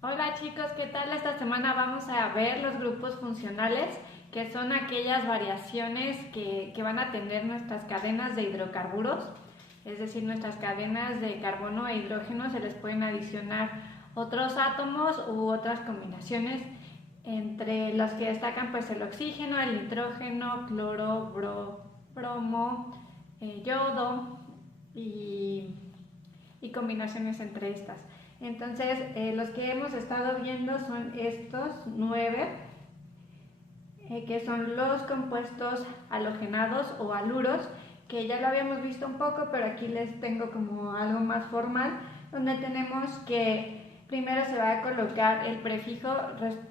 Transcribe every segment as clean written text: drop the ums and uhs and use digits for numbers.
Hola chicos, ¿qué tal? Esta semana vamos a ver los grupos funcionales, que son aquellas variaciones que van a tener nuestras cadenas de hidrocarburos, es decir, nuestras cadenas de carbono e hidrógeno. Se les pueden adicionar otros átomos u otras combinaciones, entre las que destacan pues el oxígeno, el nitrógeno, cloro, bromo, yodo y combinaciones entre estas. Entonces, los que hemos estado viendo son estos 9, que son los compuestos halogenados o haluros, que ya lo habíamos visto un poco, pero aquí les tengo como algo más formal, donde tenemos que primero se va a colocar el prefijo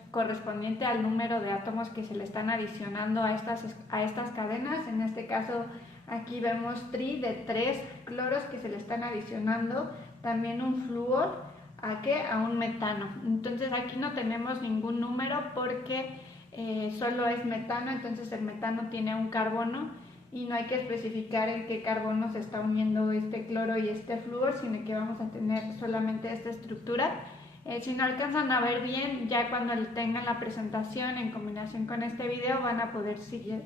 correspondiente al número de átomos que se le están adicionando a estas cadenas. En este caso, aquí vemos tri de 3 cloros que se le están adicionando, también un flúor, ¿a un metano. Entonces aquí no tenemos ningún número porque solo es metano, entonces el metano tiene un carbono y no hay que especificar en qué carbono se está uniendo este cloro y este flúor, sino que vamos a tener solamente esta estructura. Si no alcanzan a ver bien, ya cuando tengan la presentación en combinación con este video van a poder seguir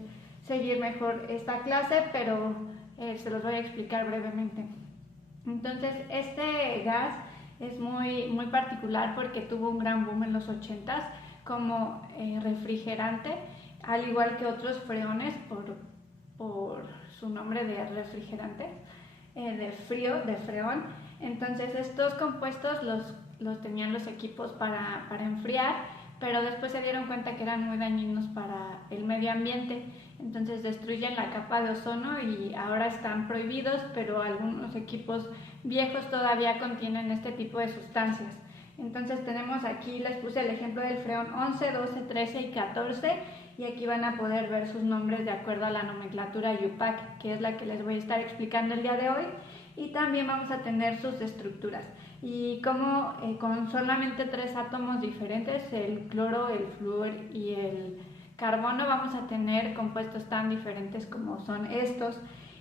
mejor esta clase, pero se los voy a explicar brevemente. Entonces este gas es muy particular porque tuvo un gran boom en los 80s como refrigerante, al igual que otros freones por su nombre de refrigerante, de freón. Entonces estos compuestos los tenían los equipos para enfriar, pero después se dieron cuenta que eran muy dañinos para el medio ambiente, entonces destruyen la capa de ozono y ahora están prohibidos, pero algunos equipos viejos todavía contienen este tipo de sustancias. Entonces tenemos aquí, les puse el ejemplo del freón 11, 12, 13 y 14, y aquí van a poder ver sus nombres de acuerdo a la nomenclatura IUPAC, que es la que les voy a estar explicando el día de hoy, y también vamos a tener sus estructuras. Y como con solamente 3 átomos diferentes, el cloro, el flúor y el carbono, vamos a tener compuestos tan diferentes como son estos.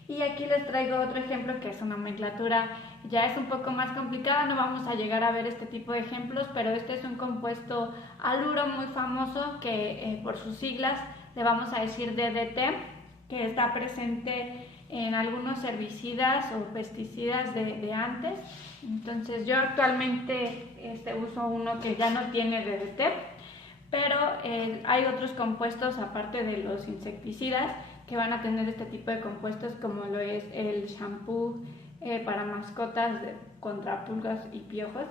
Y aquí les traigo otro ejemplo que su nomenclatura ya es un poco más complicada, no vamos a llegar a ver este tipo de ejemplos, pero este es un compuesto haluro muy famoso que por sus siglas le vamos a decir DDT, que está presente en algunos herbicidas o pesticidas de antes. Entonces yo actualmente uso uno que ya no tiene DDT, pero hay otros compuestos aparte de los insecticidas que van a tener este tipo de compuestos, como lo es el shampoo para mascotas contra pulgas y piojos.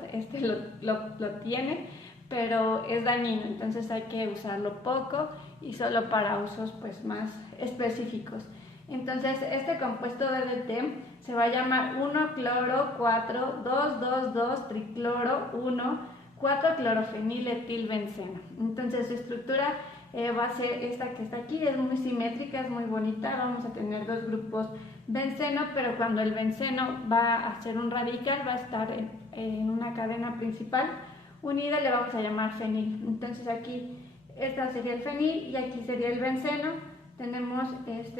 Lo tiene, pero es dañino, entonces hay que usarlo poco y solo para usos pues más específicos. Entonces este compuesto DDT se va a llamar 1-cloro-4-2,2,2-tricloro 1,4-clorofeniletilbenceno. Entonces su estructura va a ser esta que está aquí, es muy simétrica, es muy bonita. Vamos a tener 2 grupos benceno, pero cuando el benceno va a ser un radical, va a estar en una cadena principal unida, le vamos a llamar fenil. Entonces aquí esta sería el fenil y aquí sería el benceno. Tenemos 3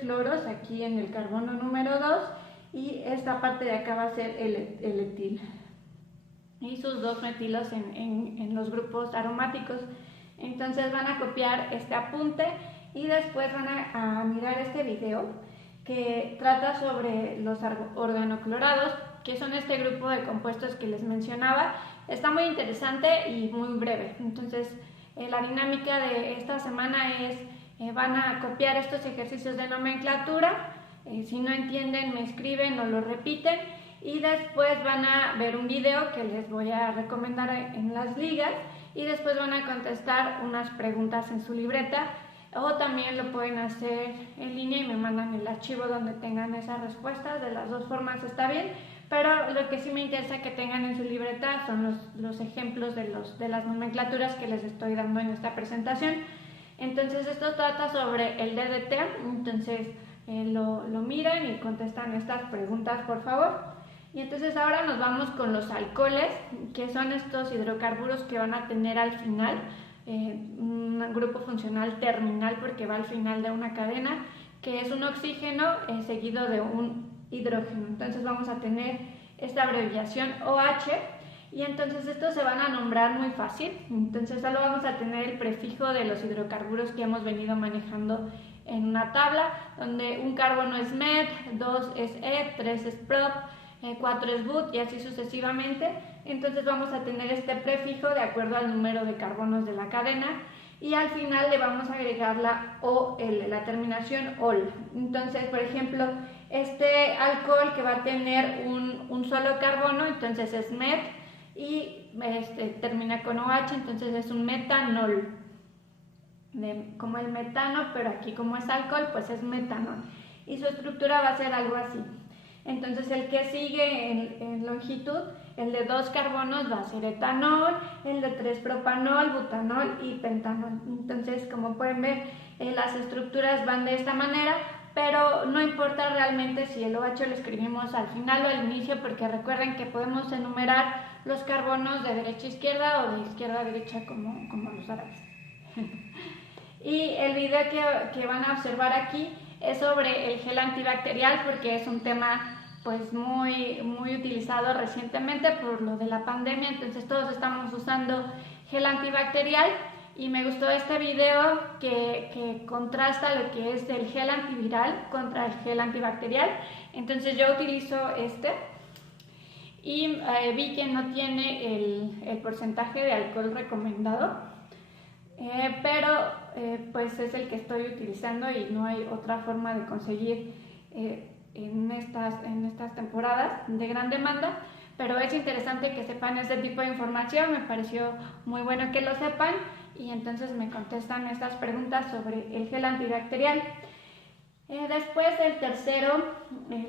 cloros aquí en el carbono número 2 y esta parte de acá va a ser el etil y sus 2 metilos en los grupos aromáticos. Entonces van a copiar este apunte y después van a mirar este video que trata sobre los organoclorados, que son este grupo de compuestos que les mencionaba. Está muy interesante y muy breve. Entonces la dinámica de esta semana es, van a copiar estos ejercicios de nomenclatura, si no entienden me escriben o lo repiten, y después van a ver un video que les voy a recomendar en las ligas, y después van a contestar unas preguntas en su libreta, o también lo pueden hacer en línea y me mandan el archivo donde tengan esas respuestas. De las 2 formas está bien, pero lo que sí me interesa que tengan en su libreta son los ejemplos de las nomenclaturas que les estoy dando en esta presentación. Entonces esto trata sobre el DDT, entonces lo miran y contestan estas preguntas por favor. Y entonces ahora nos vamos con los alcoholes, que son estos hidrocarburos que van a tener al final un grupo funcional terminal porque va al final de una cadena, que es un oxígeno seguido de un hidrógeno. Entonces vamos a tener esta abreviación OH, y entonces estos se van a nombrar muy fácil. Entonces solo vamos a tener el prefijo de los hidrocarburos que hemos venido manejando en una tabla, donde un carbono es met, 2 es et, 3 es prop, 4 es but, y así sucesivamente. Entonces vamos a tener este prefijo de acuerdo al número de carbonos de la cadena, y al final le vamos a agregar la OL, la terminación OL. Entonces, por ejemplo, este alcohol que va a tener un solo carbono, entonces es met, y termina con OH, entonces es un metanol, como el metano, pero aquí como es alcohol, pues es metanol, y su estructura va a ser algo así. Entonces el que sigue en longitud, el de 2 carbonos, va a ser etanol, el de 3 propanol, butanol y pentanol. Entonces, como pueden ver, las estructuras van de esta manera, pero no importa realmente si el OH lo escribimos al final o al inicio, porque recuerden que podemos enumerar los carbonos de derecha a izquierda o de izquierda a derecha, como los árabes. Y el video que van a observar aquí es sobre el gel antibacterial, porque es un tema pues muy utilizado recientemente por lo de la pandemia. Entonces todos estamos usando gel antibacterial, y me gustó este video que contrasta lo que es el gel antiviral contra el gel antibacterial. Entonces yo utilizo este, y vi que no tiene el porcentaje de alcohol recomendado, pero pues es el que estoy utilizando, y no hay otra forma de conseguir en estas temporadas de gran demanda. Pero es interesante que sepan este tipo de información, me pareció muy bueno que lo sepan, y entonces me contestan estas preguntas sobre el gel antibacterial. Después el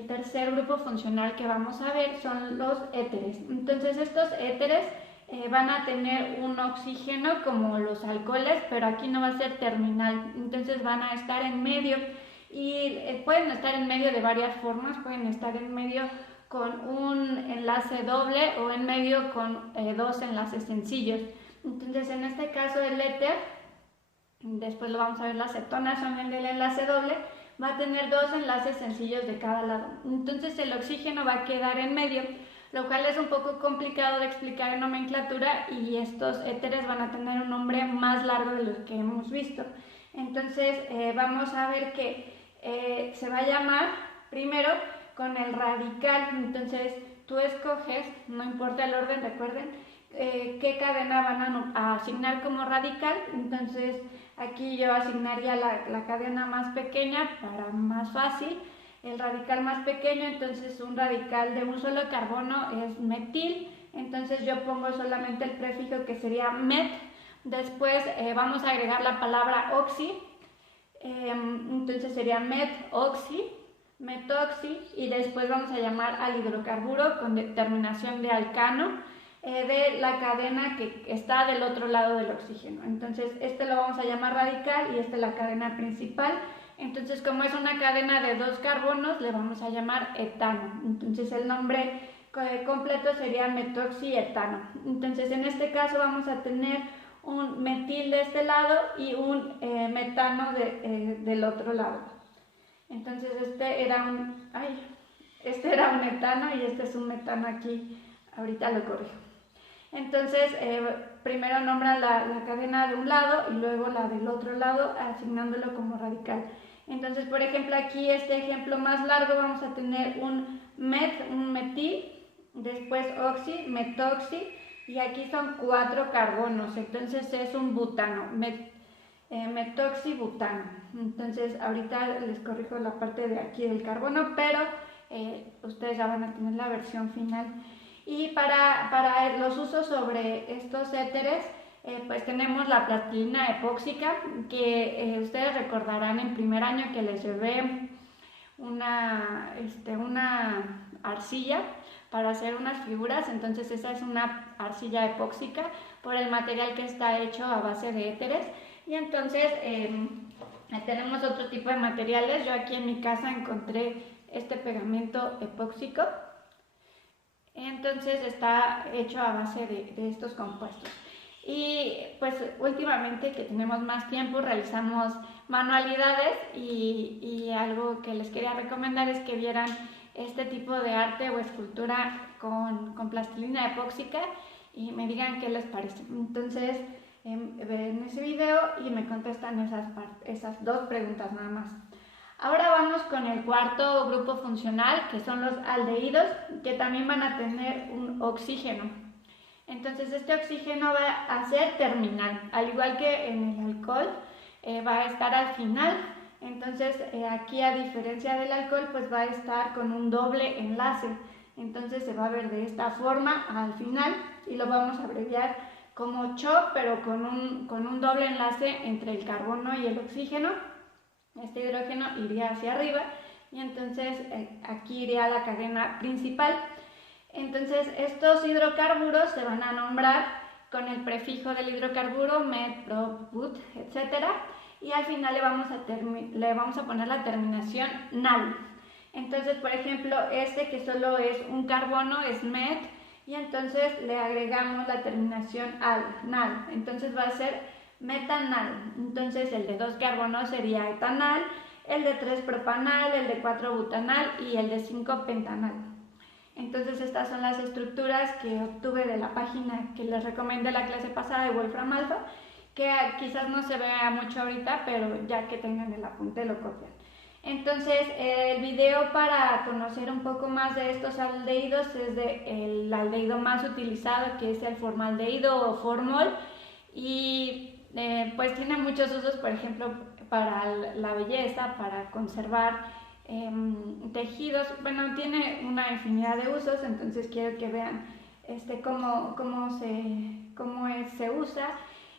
tercer grupo funcional que vamos a ver son los éteres. Entonces estos éteres van a tener un oxígeno como los alcoholes, pero aquí no va a ser terminal, entonces van a estar en medio, y pueden estar en medio de varias formas. Pueden estar en medio con un enlace doble o en medio con 2 enlaces sencillos. Entonces en este caso el éter, después lo vamos a ver, las cetonas son el del enlace doble, va a tener 2 enlaces sencillos de cada lado. Entonces el oxígeno va a quedar en medio, lo cual es un poco complicado de explicar en nomenclatura, y estos éteres van a tener un nombre más largo de los que hemos visto. Entonces vamos a ver que se va a llamar primero con el radical. Entonces tú escoges, no importa el orden, recuerden, qué cadena van a asignar como radical. Entonces aquí yo asignaría la cadena más pequeña para más fácil, el radical más pequeño. Entonces un radical de un solo carbono es metil, entonces yo pongo solamente el prefijo que sería met. Después vamos a agregar la palabra oxi, entonces sería met-oxi, metoxi, y después vamos a llamar al hidrocarburo con terminación de alcano de la cadena que está del otro lado del oxígeno. Entonces este lo vamos a llamar radical, y esta es la cadena principal. Entonces, como es una cadena de 2 carbonos, le vamos a llamar etano. Entonces el nombre completo sería metoxietano. Entonces en este caso vamos a tener un metil de este lado y un metano del otro lado. Entonces este era un etano, y este es un metano aquí. Ahorita lo corrijo. Entonces primero nombra la cadena de un lado y luego la del otro lado, asignándolo como radical. Entonces, por ejemplo, aquí este ejemplo más largo vamos a tener un metil, después oxi, metoxi, y aquí son 4 carbonos, entonces es un butano, metoxibutano. Entonces ahorita les corrijo la parte de aquí del carbono, pero ustedes ya van a tener la versión final. Y para los usos sobre estos éteres, pues tenemos la plastilina epóxica, que ustedes recordarán en primer año que les llevé una arcilla para hacer unas figuras. Entonces esa es una arcilla epóxica por el material que está hecho a base de éteres. Y entonces tenemos otro tipo de materiales. Yo aquí en mi casa encontré este pegamento epóxico, entonces está hecho a base de estos compuestos. Y pues últimamente que tenemos más tiempo realizamos manualidades y algo que les quería recomendar es que vieran este tipo de arte o escultura con plastilina epóxica y me digan qué les parece. Entonces ven ese video y me contestan esas dos preguntas nada más. Ahora vamos con el cuarto grupo funcional, que son los aldehídos, que también van a tener un oxígeno. Entonces este oxígeno va a ser terminal, al igual que en el alcohol, va a estar al final. Entonces aquí, a diferencia del alcohol, pues va a estar con un doble enlace. Entonces se va a ver de esta forma al final y lo vamos a abreviar como CHO, pero con un doble enlace entre el carbono y el oxígeno. Este hidrógeno iría hacia arriba y entonces aquí iría la cadena principal. Entonces estos hidrocarburos se van a nombrar con el prefijo del hidrocarburo, met, prop, but, etc. Y al final le vamos a poner la terminación nal. Entonces, por ejemplo, este que solo es un carbono es met y entonces le agregamos la terminación al, nal. Entonces va a ser metanal. Entonces el de 2 carbonos sería etanal, el de 3 propanal, el de 4 butanal y el de 5 pentanal. Entonces estas son las estructuras que obtuve de la página que les recomendé la clase pasada de Wolfram Alpha, que quizás no se vea mucho ahorita, pero ya que tengan el apunte lo copian. Entonces el video para conocer un poco más de estos aldehídos es el aldehído más utilizado, que es el formaldehído o formol, y pues tiene muchos usos, por ejemplo, para la belleza, para conservar tejidos. Bueno, tiene una infinidad de usos, entonces quiero que vean cómo se usa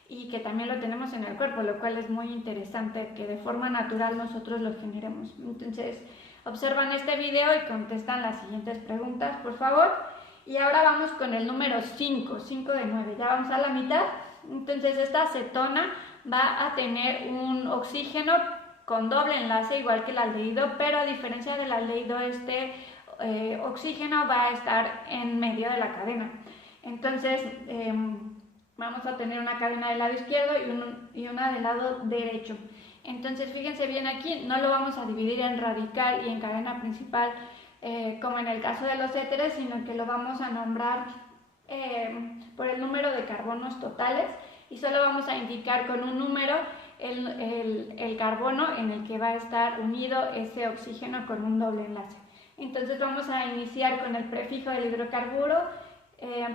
y que también lo tenemos en el cuerpo, lo cual es muy interesante que de forma natural nosotros lo generemos. Entonces observan este video y contestan las siguientes preguntas, por favor. Y ahora vamos con el número 5 de 9, ya vamos a la mitad. Entonces esta acetona va a tener un oxígeno con doble enlace, igual que el aldehído, pero a diferencia del aldehído, este oxígeno va a estar en medio de la cadena. Entonces vamos a tener una cadena del lado izquierdo y una del lado derecho. Entonces fíjense bien aquí, no lo vamos a dividir en radical y en cadena principal como en el caso de los éteres, sino que lo vamos a nombrar por el número de carbonos totales y solo vamos a indicar con un número el carbono en el que va a estar unido ese oxígeno con un doble enlace. Entonces vamos a iniciar con el prefijo del hidrocarburo,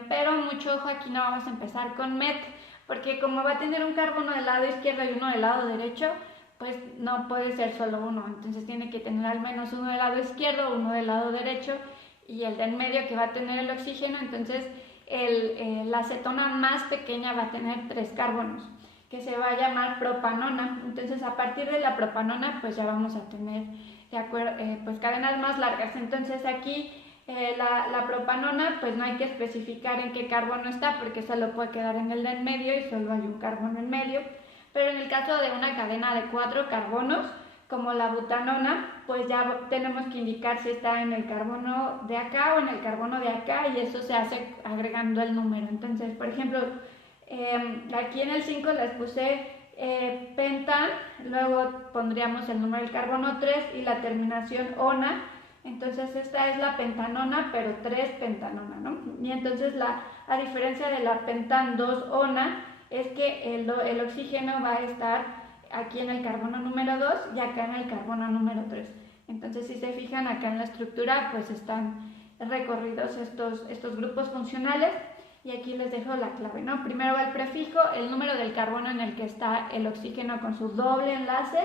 pero mucho ojo, aquí no vamos a empezar con met, porque como va a tener un carbono del lado izquierdo y uno del lado derecho, pues no puede ser solo uno, entonces tiene que tener al menos uno del lado izquierdo, uno del lado derecho y el del medio que va a tener el oxígeno. Entonces la acetona más pequeña va a tener 3 carbonos, que se va a llamar propanona. Entonces a partir de la propanona pues ya vamos a tener pues cadenas más largas. Entonces aquí la propanona pues no hay que especificar en qué carbono está, porque solo puede quedar en el del medio y solo hay un carbono en medio. Pero en el caso de una cadena de 4 carbonos como la butanona, pues ya tenemos que indicar si está en el carbono de acá o en el carbono de acá, y eso se hace agregando el número. Entonces, por ejemplo, aquí en el 5 les puse pentan, luego pondríamos el número del carbono 3 y la terminación ona. Entonces esta es la pentanona, pero 3 pentanona, ¿no? Y entonces a diferencia de la pentan 2 ona, es que el oxígeno va a estar aquí en el carbono número 2 y acá en el carbono número 3. Entonces si se fijan acá en la estructura, pues están recorridos estos grupos funcionales. Y aquí les dejo la clave, ¿no? Primero va el prefijo, el número del carbono en el que está el oxígeno con su doble enlace,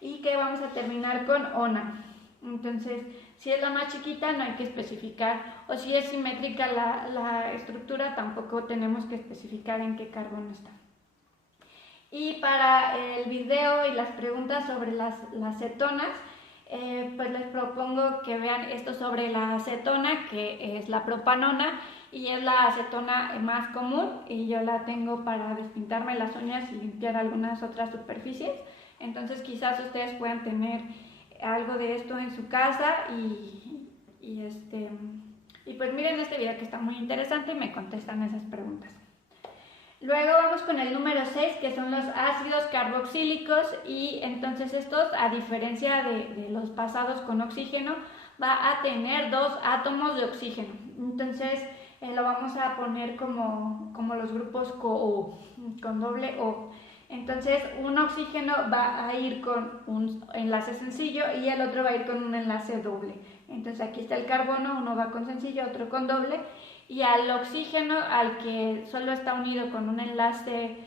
y que vamos a terminar con ona. Entonces, si es la más chiquita no hay que especificar, o si es simétrica la estructura tampoco tenemos que especificar en qué carbono está. Y para el video y las preguntas sobre las cetonas, pues les propongo que vean esto sobre la acetona, que es la propanona y es la acetona más común, y yo la tengo para despintarme las uñas y limpiar algunas otras superficies. Entonces quizás ustedes puedan tener algo de esto en su casa y pues miren este video que está muy interesante y me contestan esas preguntas. Luego vamos con el número 6, que son los ácidos carboxílicos, y entonces estos, a diferencia de los pasados con oxígeno, va a tener 2 átomos de oxígeno. Entonces lo vamos a poner como los grupos con doble O. Entonces un oxígeno va a ir con un enlace sencillo y el otro va a ir con un enlace doble. Entonces aquí está el carbono, uno va con sencillo, otro con doble, y al oxígeno, al que solo está unido con un enlace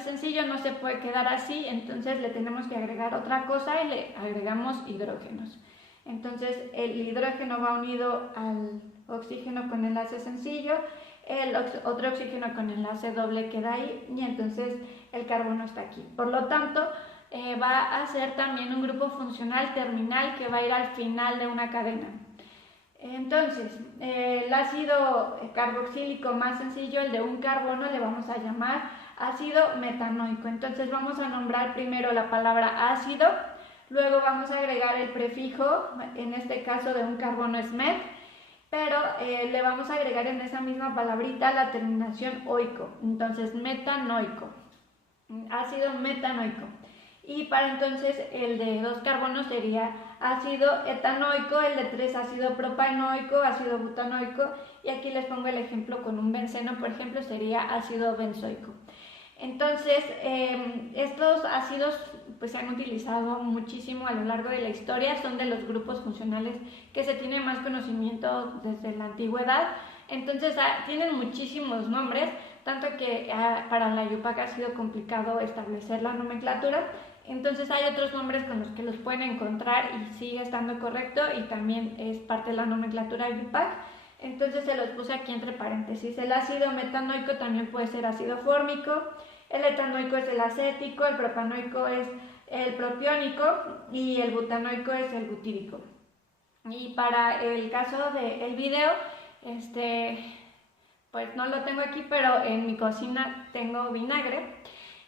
sencillo, no se puede quedar así, entonces le tenemos que agregar otra cosa y le agregamos hidrógenos. Entonces el hidrógeno va unido al oxígeno con enlace sencillo, el otro oxígeno con enlace doble queda ahí, y entonces el carbono está aquí. Por lo tanto, va a ser también un grupo funcional terminal que va a ir al final de una cadena. Entonces, el ácido carboxílico más sencillo, el de un carbono, le vamos a llamar ácido metanoico. Entonces vamos a nombrar primero la palabra ácido, luego vamos a agregar el prefijo, en este caso de un carbono es met, pero le vamos a agregar en esa misma palabrita la terminación oico. Entonces metanoico, ácido metanoico. Y para entonces el de 2 carbonos sería ácido etanoico, el de 3 ácido propanoico, ácido butanoico, y aquí les pongo el ejemplo con un benceno, por ejemplo, sería ácido benzoico. Entonces, estos ácidos pues se han utilizado muchísimo a lo largo de la historia, son de los grupos funcionales que se tiene más conocimiento desde la antigüedad. Entonces tienen muchísimos nombres, tanto que para la IUPAC ha sido complicado establecer la nomenclatura. Entonces hay otros nombres con los que los pueden encontrar y sigue estando correcto, y también es parte de la nomenclatura IUPAC. Entonces se los puse aquí entre paréntesis. El ácido metanoico también puede ser ácido fórmico, el etanoico es el acético, el propanoico es el propiónico y el butanoico es el butírico. Y para el caso del video, pues no lo tengo aquí, pero en mi cocina tengo vinagre.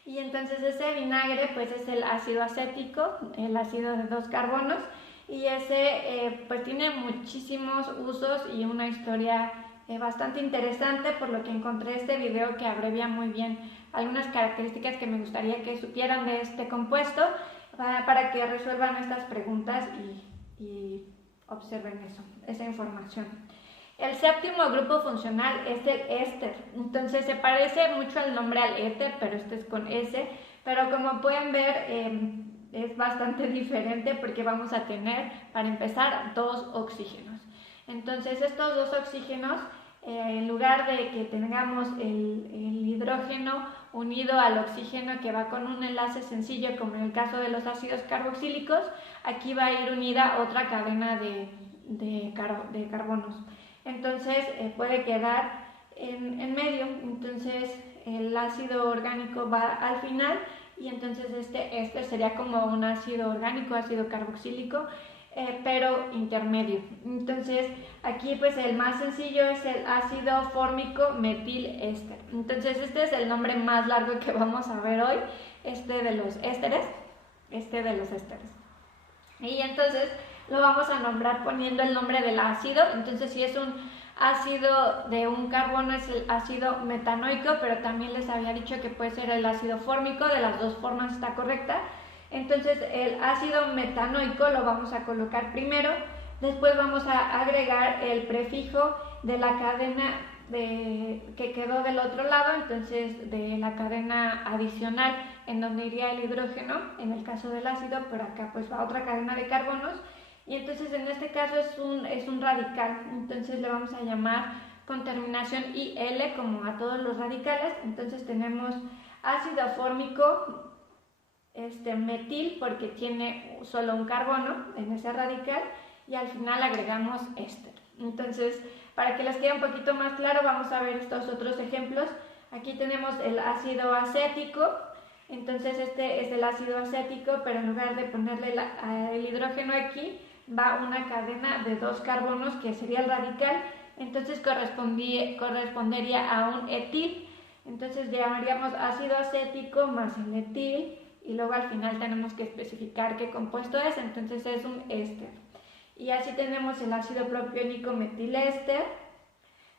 Y entonces ese vinagre pues es el ácido acético, el ácido de 2 carbonos, y ese pues tiene muchísimos usos y una historia bastante interesante, por lo que encontré este video que abrevia muy bien algunas características que me gustaría que supieran de este compuesto para que resuelvan estas preguntas y observen esa información. El séptimo grupo funcional es el éster. Entonces se parece mucho al nombre al éter, pero este es con S, pero como pueden ver es bastante diferente porque vamos a tener, para empezar, 2 oxígenos. Entonces estos 2 oxígenos, en lugar de que tengamos el hidrógeno unido al oxígeno que va con un enlace sencillo, como en el caso de los ácidos carboxílicos, aquí va a ir unida otra cadena de carbonos. Entonces puede quedar en medio. Entonces el ácido orgánico va al final, y entonces este sería como un ácido orgánico, ácido carboxílico, pero intermedio. Entonces aquí pues el más sencillo es el ácido fórmico metil éster. Entonces este es el nombre más largo que vamos a ver hoy, de los ésteres, Y entonces lo vamos a nombrar poniendo el nombre del ácido. Entonces si es un ácido de un carbono es el ácido metanoico, pero también les había dicho que puede ser el ácido fórmico, de las 2 formas está correcta. Entonces el ácido metanoico lo vamos a colocar primero, después vamos a agregar el prefijo de la cadena que quedó del otro lado, entonces de la cadena adicional en donde iría el hidrógeno, en el caso del ácido, pero acá pues va otra cadena de carbonos, y entonces en este caso es un radical, entonces le vamos a llamar con terminación IL como a todos los radicales. Entonces tenemos ácido fórmico metil porque tiene solo un carbono en ese radical, y al final agregamos éster. Entonces, para que les quede un poquito más claro, vamos a ver estos otros ejemplos. Aquí tenemos el ácido acético. Entonces este es el ácido acético, pero en lugar de ponerle el hidrógeno aquí, va una cadena de 2 carbonos que sería el radical. Entonces correspondería a un etil. Entonces llamaríamos ácido acético más el etil, y luego al final tenemos que especificar qué compuesto es, entonces es un éster. Y así tenemos el ácido propiónico metiléster,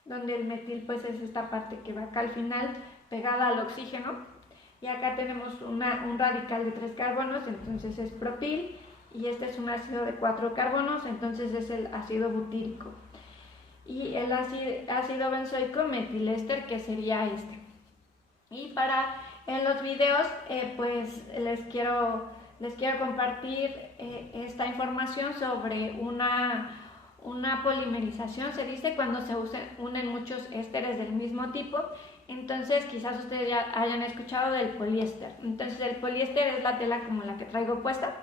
donde el metil pues es esta parte que va acá al final pegada al oxígeno. Y acá tenemos un radical de 3 carbonos, entonces es propil, y este es un ácido de 4 carbonos, entonces es el ácido butírico. Y el ácido benzoico metilester, que sería este. Y en los videos pues les quiero compartir esta información sobre una polimerización, se dice cuando se unen muchos ésteres del mismo tipo. Entonces quizás ustedes ya hayan escuchado del poliéster. Entonces el poliéster es la tela como la que traigo puesta.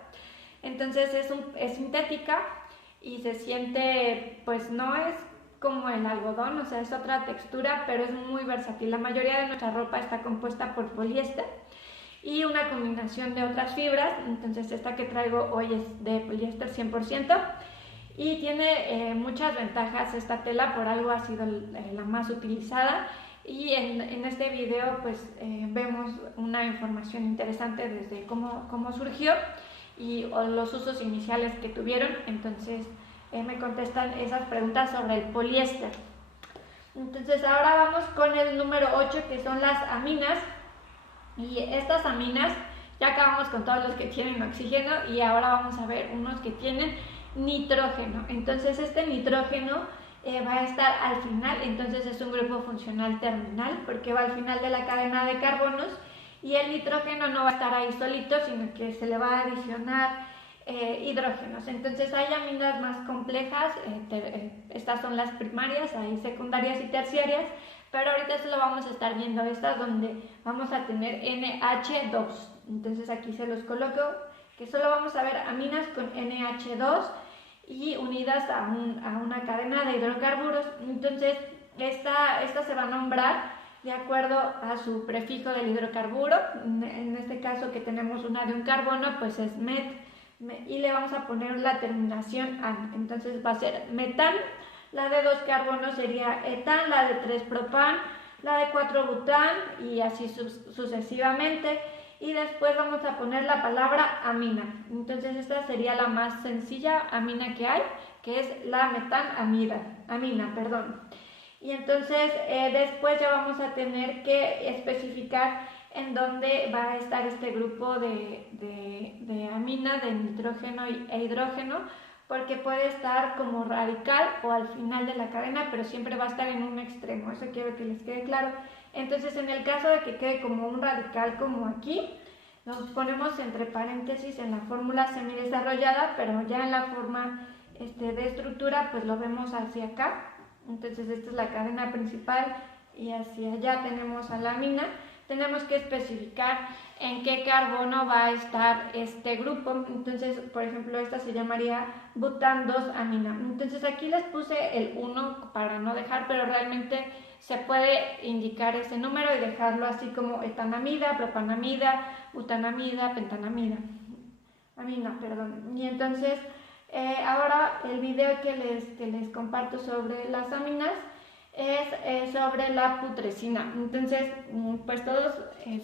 Entonces es sintética y se siente, pues no es como el algodón, o sea, es otra textura, pero es muy versátil. La mayoría de nuestra ropa está compuesta por poliéster y una combinación de otras fibras. Entonces esta que traigo hoy es de poliéster 100%. Y tiene muchas ventajas esta tela, por algo ha sido la más utilizada. Y en este video pues vemos una información interesante desde cómo surgió y los usos iniciales que tuvieron. Entonces me contestan esas preguntas sobre el poliéster. Entonces ahora vamos con el número 8, que son las aminas. Y estas aminas, ya acabamos con todos los que tienen oxígeno y ahora vamos a ver unos que tienen nitrógeno. Entonces este nitrógeno va a estar al final, entonces es un grupo funcional terminal porque va al final de la cadena de carbonos, y el nitrógeno no va a estar ahí solito, sino que se le va a adicionar hidrógenos. Entonces hay aminas más complejas, estas son las primarias, hay secundarias y terciarias, pero ahorita solo vamos a estar viendo estas donde vamos a tener NH2. Entonces aquí se los coloco, que solo vamos a ver aminas con NH2 y unidas a una cadena de hidrocarburos. Entonces esta se va a nombrar de acuerdo a su prefijo del hidrocarburo. En este caso que tenemos una de un carbono, pues es met, y le vamos a poner la terminación an. Entonces va a ser metán, la de 2 carbonos sería etán, la de 3 propán, la de 4 bután, y así sucesivamente. Y después vamos a poner la palabra amina. Entonces esta sería la más sencilla amina que hay, que es la metanamina. Y entonces después ya vamos a tener que especificar en dónde va a estar este grupo de amina, de nitrógeno e hidrógeno, porque puede estar como radical o al final de la cadena, pero siempre va a estar en un extremo. Eso quiero que les quede claro. Entonces, en el caso de que quede como un radical como aquí, nos ponemos entre paréntesis en la fórmula semidesarrollada, pero ya en la forma de estructura, pues lo vemos hacia acá. Entonces, esta es la cadena principal y hacia allá tenemos a la amina. Tenemos que especificar en qué carbono va a estar este grupo. Entonces, por ejemplo, esta se llamaría bután 2 amina. Entonces aquí les puse el 1 para no dejar, pero realmente se puede indicar ese número y dejarlo así como etanamida, propanamida, butanamida, pentanamida. Y entonces, ahora el video que les comparto sobre las aminas es sobre la putrescina. Entonces, pues todos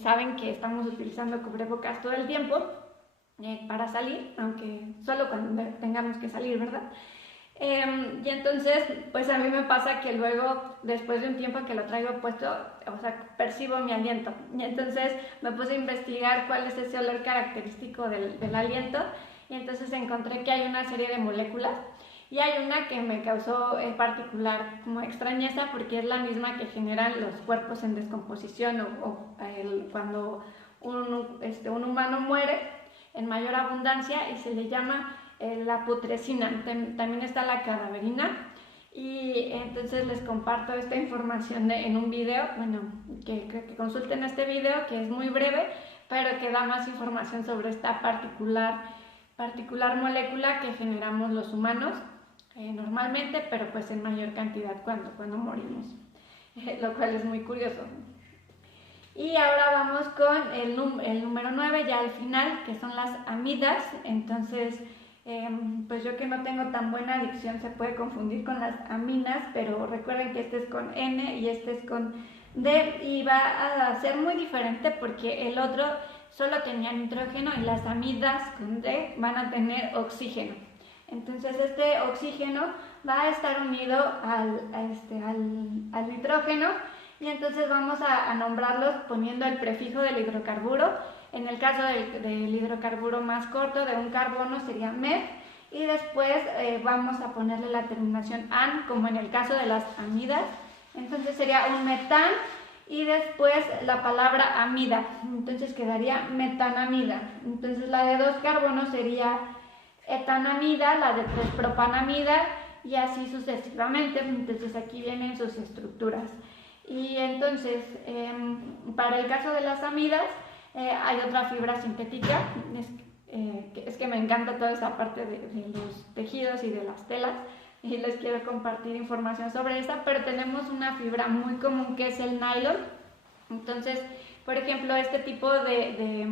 saben que estamos utilizando cubrebocas todo el tiempo para salir, aunque solo cuando tengamos que salir, ¿verdad? Y entonces, pues a mí me pasa que luego, después de un tiempo que lo traigo puesto, o sea, percibo mi aliento. Y entonces me puse a investigar cuál es ese olor característico del aliento, y entonces encontré que hay una serie de moléculas. Y hay una que me causó en particular como extrañeza, porque es la misma que generan los cuerpos en descomposición cuando un humano muere en mayor abundancia, y se le llama la putrescina. También está la cadaverina, y entonces les comparto esta información en un video, bueno, que consulten este video, que es muy breve, pero que da más información sobre esta particular molécula que generamos los humanos normalmente, pero pues en mayor cantidad cuando morimos, lo cual es muy curioso. Y ahora vamos con el número 9, ya al final, que son las amidas. Entonces, pues yo que no tengo tan buena dicción, se puede confundir con las aminas, pero recuerden que este es con N y este es con D, y va a ser muy diferente porque el otro solo tenía nitrógeno y las amidas con D van a tener oxígeno. Entonces este oxígeno va a estar unido al nitrógeno, y entonces vamos a nombrarlos poniendo el prefijo del hidrocarburo. En el caso del hidrocarburo más corto, de un carbono, sería met, y después vamos a ponerle la terminación an, como en el caso de las amidas. Entonces sería un metán y después la palabra amida, entonces quedaría metanamida. Entonces la de 2 carbonos sería etanamida, la de 3 propanamida, y así sucesivamente. Entonces aquí vienen sus estructuras. Y entonces para el caso de las amidas hay otra fibra sintética. Es que me encanta toda esa parte de los tejidos y de las telas, y les quiero compartir información sobre esta, pero tenemos una fibra muy común que es el nylon. Entonces, por ejemplo, este tipo de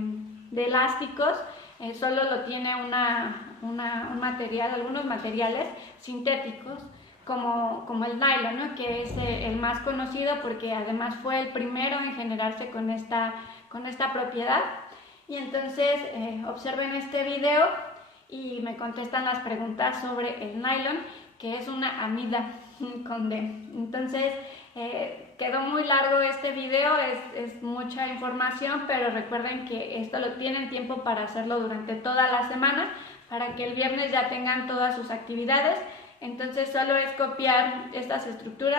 elásticos solo lo tiene un material, algunos materiales sintéticos, como el nylon, ¿no? Que es el más conocido porque además fue el primero en generarse con esta propiedad. Y entonces observen este video y me contestan las preguntas sobre el nylon, que es una amida con D. Entonces quedó muy largo este video, es mucha información, pero recuerden que esto lo tienen tiempo para hacerlo durante toda la semana, para que el viernes ya tengan todas sus actividades. Entonces solo es copiar estas estructuras